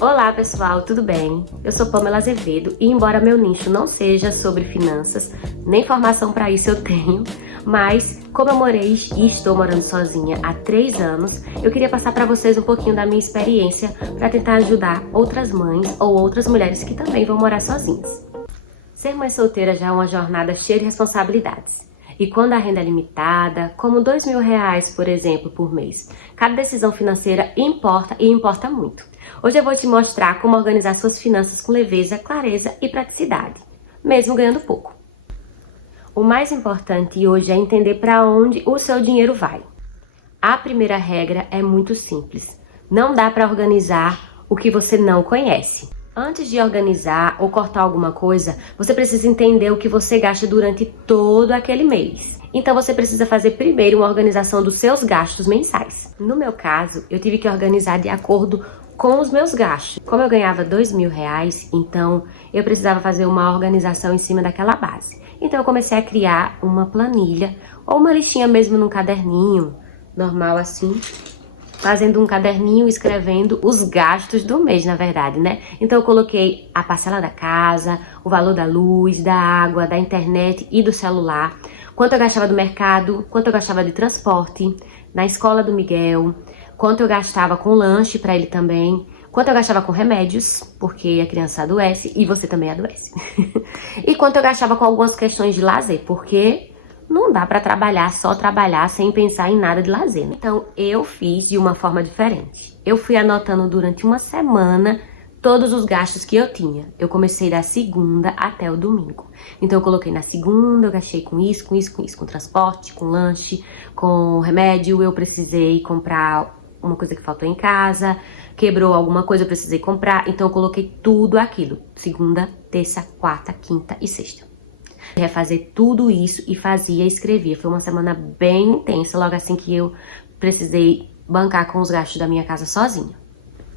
Olá pessoal, tudo bem? Eu sou Pamela Azevedo e embora meu nicho não seja sobre finanças, nem formação para isso eu tenho, mas como eu morei e estou morando sozinha há 3 anos, eu queria passar para vocês um pouquinho da minha experiência para tentar ajudar outras mães ou outras mulheres que também vão morar sozinhas. Ser mãe solteira já é uma jornada cheia de responsabilidades. E quando a renda é limitada, como R$ 2.000, por exemplo, por mês, cada decisão financeira importa e importa muito. Hoje eu vou te mostrar como organizar suas finanças com leveza, clareza e praticidade, mesmo ganhando pouco. O mais importante hoje é entender para onde o seu dinheiro vai. A primeira regra é muito simples. Não dá para organizar o que você não conhece. Antes de organizar ou cortar alguma coisa, você precisa entender o que você gasta durante todo aquele mês. Então você precisa fazer primeiro uma organização dos seus gastos mensais. No meu caso, eu tive que organizar de acordo com os meus gastos. Como eu ganhava R$ 2.000, então eu precisava fazer uma organização em cima daquela base. Então eu comecei a criar uma planilha ou uma listinha mesmo num caderninho, normal assim, fazendo um caderninho, escrevendo os gastos do mês, na verdade, né? Então eu coloquei a parcela da casa, o valor da luz, da água, da internet e do celular, quanto eu gastava do mercado, quanto eu gastava de transporte, na escola do Miguel, quanto eu gastava com lanche para ele também, quanto eu gastava com remédios, porque a criança adoece e você também adoece. E quanto eu gastava com algumas questões de lazer, porque não dá pra só trabalhar sem pensar em nada de lazer, né? Então, eu fiz de uma forma diferente. Eu fui anotando durante uma semana todos os gastos que eu tinha. Eu comecei da segunda até o domingo. Então, eu coloquei na segunda, eu gastei com isso, com isso, com isso. Com transporte, com lanche, com remédio. Eu precisei comprar uma coisa que faltou em casa. Quebrou alguma coisa, eu precisei comprar. Então, eu coloquei tudo aquilo. Segunda, terça, quarta, quinta e sexta. Refazer tudo isso e fazia, escrevia. Foi uma semana bem intensa, logo assim que eu precisei bancar com os gastos da minha casa sozinha.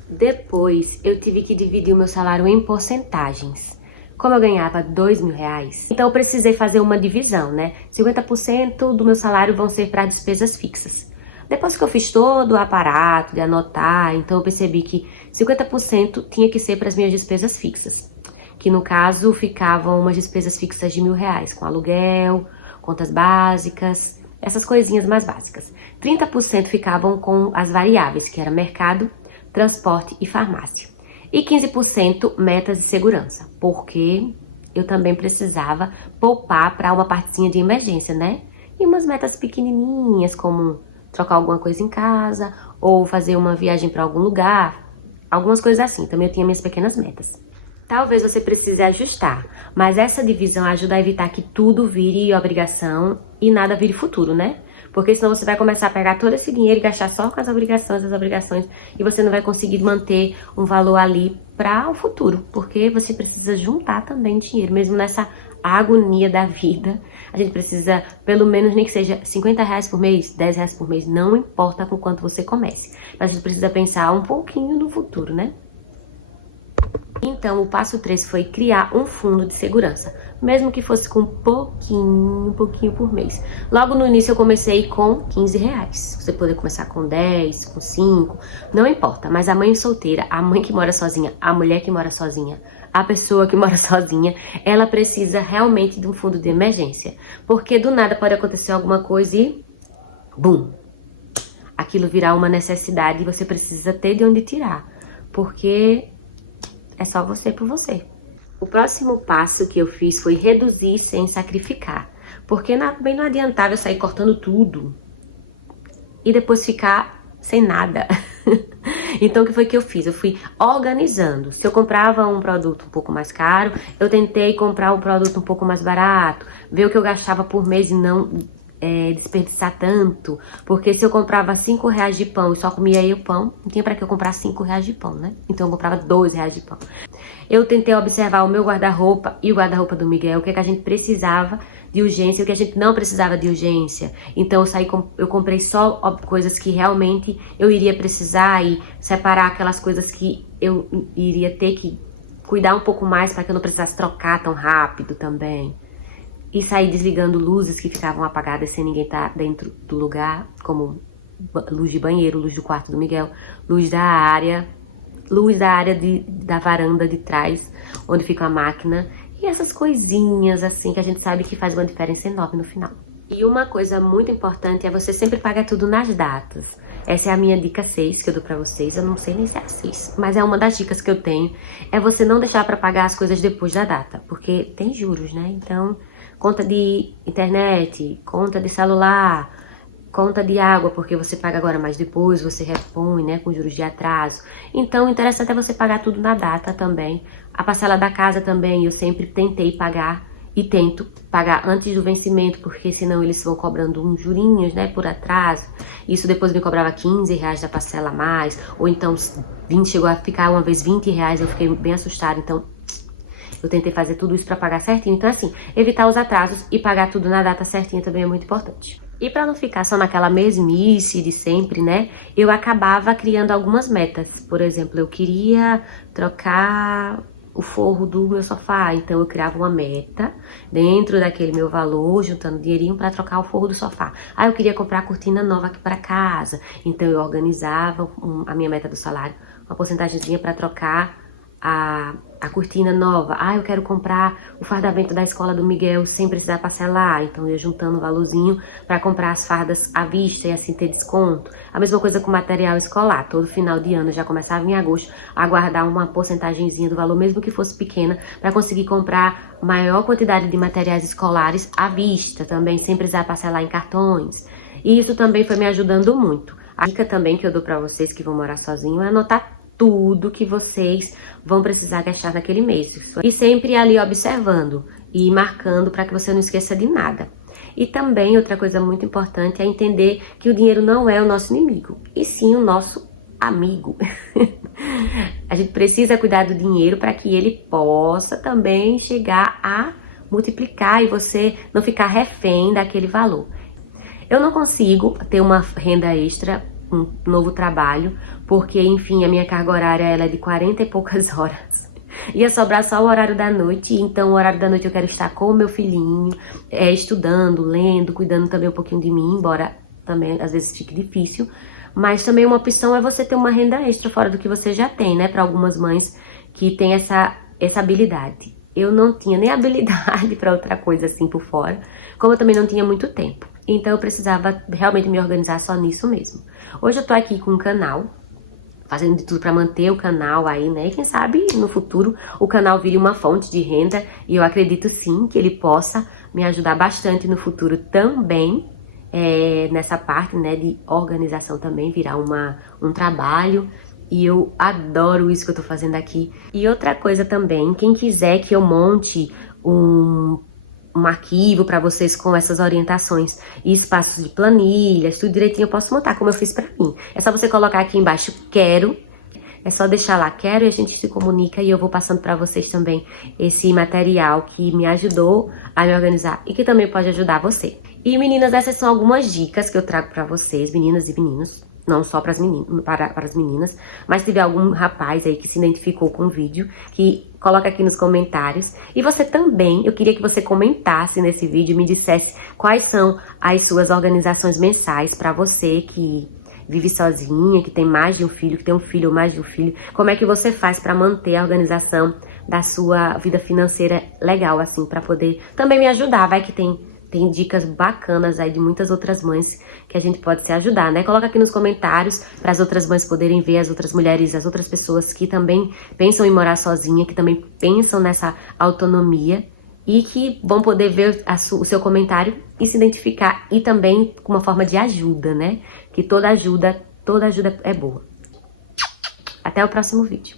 Depois, eu tive que dividir o meu salário em porcentagens. Como eu ganhava R$ 2.000, então eu precisei fazer uma divisão, né? 50% do meu salário vão ser para despesas fixas. Depois que eu fiz todo o aparato de anotar, então eu percebi que 50% tinha que ser para as minhas despesas fixas, que no caso ficavam umas despesas fixas de R$ 1.000, com aluguel, contas básicas, essas coisinhas mais básicas. 30% ficavam com as variáveis, que era mercado, transporte e farmácia. E 15% metas de segurança, porque eu também precisava poupar para uma partezinha de emergência, né? E umas metas pequenininhas, como trocar alguma coisa em casa, ou fazer uma viagem para algum lugar, algumas coisas assim. Também eu tinha minhas pequenas metas. Talvez você precise ajustar, mas essa divisão ajuda a evitar que tudo vire obrigação e nada vire futuro, né? Porque senão você vai começar a pegar todo esse dinheiro e gastar só com as obrigações, e você não vai conseguir manter um valor ali para o futuro, porque você precisa juntar também dinheiro, mesmo nessa agonia da vida. A gente precisa, pelo menos, nem que seja R$ 50 por mês, R$ 10 por mês, não importa com quanto você comece, mas a gente precisa pensar um pouquinho no futuro, né? Então, o passo 3 foi criar um fundo de segurança, mesmo que fosse com um pouquinho por mês. Logo no início eu comecei com R$ 15. Você poder começar com 10, com 5, não importa. Mas a mãe solteira, a mãe que mora sozinha, a mulher que mora sozinha, a pessoa que mora sozinha, ela precisa realmente de um fundo de emergência. Porque do nada pode acontecer alguma coisa e bum! Aquilo virar uma necessidade e você precisa ter de onde tirar. Porque é só você por você. O próximo passo que eu fiz foi reduzir sem sacrificar. Porque também não adiantava eu sair cortando tudo e depois ficar sem nada. Então o que foi que eu fiz? Eu fui organizando. Se eu comprava um produto um pouco mais caro, eu tentei comprar um produto um pouco mais barato, ver o que eu gastava por mês e não desperdiçar tanto. Porque se eu comprava R$ 5 de pão e só comia eu pão, não tinha pra que eu comprar R$ 5 de pão, né? Então eu comprava R$ 2 de pão. Eu tentei observar o meu guarda-roupa e o guarda-roupa do Miguel, o que é que a gente precisava de urgência e o que a gente não precisava de urgência. Então eu comprei só coisas que realmente eu iria precisar e separar aquelas coisas que eu iria ter que cuidar um pouco mais para que eu não precisasse trocar tão rápido também. E sair desligando luzes que ficavam apagadas sem ninguém estar dentro do lugar, como luz de banheiro, luz do quarto do Miguel, luz da área, luz da área da varanda de trás, onde fica a máquina. E essas coisinhas assim que a gente sabe que faz uma diferença enorme no final. E uma coisa muito importante é você sempre pagar tudo nas datas. Essa é a minha dica 6 que eu dou pra vocês. Eu não sei nem se é a 6, mas é uma das dicas que eu tenho. É você não deixar pra pagar as coisas depois da data, porque tem juros, né? Então, conta de internet, conta de celular, conta de água, porque você paga agora, mas depois você repõe, né, com juros de atraso. Então, o interessante é você pagar tudo na data também. A parcela da casa também, eu sempre tentei pagar e tento pagar antes do vencimento, porque senão eles vão cobrando uns jurinhos, né, por atraso. Isso depois me cobrava 15 reais da parcela a mais, ou então 20, chegou a ficar uma vez 20 reais, eu fiquei bem assustada, então eu tentei fazer tudo isso pra pagar certinho. Então assim, evitar os atrasos e pagar tudo na data certinha também é muito importante. E pra não ficar só naquela mesmice de sempre, né, eu acabava criando algumas metas. Por exemplo, eu queria trocar o forro do meu sofá, então eu criava uma meta dentro daquele meu valor, juntando dinheirinho para trocar o forro do sofá. Aí eu queria comprar a cortina nova aqui para casa, então eu organizava a minha meta do salário, uma porcentagemzinha para trocar a cortina nova. Ah, eu quero comprar o fardamento da escola do Miguel sem precisar parcelar, então eu ia juntando o valorzinho para comprar as fardas à vista e assim ter desconto. A mesma coisa com material escolar, todo final de ano, eu já começava em agosto a guardar uma porcentagemzinha do valor, mesmo que fosse pequena, para conseguir comprar maior quantidade de materiais escolares à vista também, sem precisar parcelar em cartões. E isso também foi me ajudando muito. A dica também que eu dou para vocês que vão morar sozinhos é anotar tudo que vocês vão precisar gastar naquele mês. E sempre ali observando e marcando para que você não esqueça de nada. E também outra coisa muito importante é entender que o dinheiro não é o nosso inimigo, e sim o nosso amigo. A gente precisa cuidar do dinheiro para que ele possa também chegar a multiplicar e você não ficar refém daquele valor. Eu não consigo ter uma renda extra, um novo trabalho, porque, enfim, a minha carga horária ela é de 40 e poucas horas. Ia sobrar só o horário da noite, então o horário da noite eu quero estar com o meu filhinho, estudando, lendo, cuidando também um pouquinho de mim, embora também às vezes fique difícil. Mas também uma opção é você ter uma renda extra fora do que você já tem, né? Para algumas mães que têm essa habilidade. Eu não tinha nem habilidade para outra coisa assim por fora, como eu também não tinha muito tempo. Então eu precisava realmente me organizar só nisso mesmo. Hoje eu tô aqui com um canal, fazendo de tudo para manter o canal aí, né? E quem sabe no futuro o canal vire uma fonte de renda, e eu acredito sim que ele possa me ajudar bastante no futuro também, nessa parte, né, de organização também, virar um trabalho. E eu adoro isso que eu tô fazendo aqui. E outra coisa também, quem quiser que eu monte um arquivo para vocês com essas orientações e espaços de planilhas, tudo direitinho, eu posso montar como eu fiz para mim. É só você colocar aqui embaixo quero, é só deixar lá quero e a gente se comunica, e eu vou passando para vocês também esse material que me ajudou a me organizar e que também pode ajudar você. E meninas, essas são algumas dicas que eu trago para vocês, meninas e meninos. Não só para as meninas, mas se tiver algum rapaz aí que se identificou com o vídeo, que coloca aqui nos comentários. E você também, eu queria que você comentasse nesse vídeo e me dissesse quais são as suas organizações mensais para você que vive sozinha, que tem mais de um filho, que tem um filho ou mais de um filho. Como é que você faz para manter a organização da sua vida financeira legal, assim, para poder também me ajudar, vai que tem dicas bacanas aí de muitas outras mães que a gente pode se ajudar, né? Coloca aqui nos comentários para as outras mães poderem ver, as outras mulheres, as outras pessoas que também pensam em morar sozinha, que também pensam nessa autonomia e que vão poder ver o seu comentário e se identificar, e também com uma forma de ajuda, né? Que toda ajuda é boa. Até o próximo vídeo.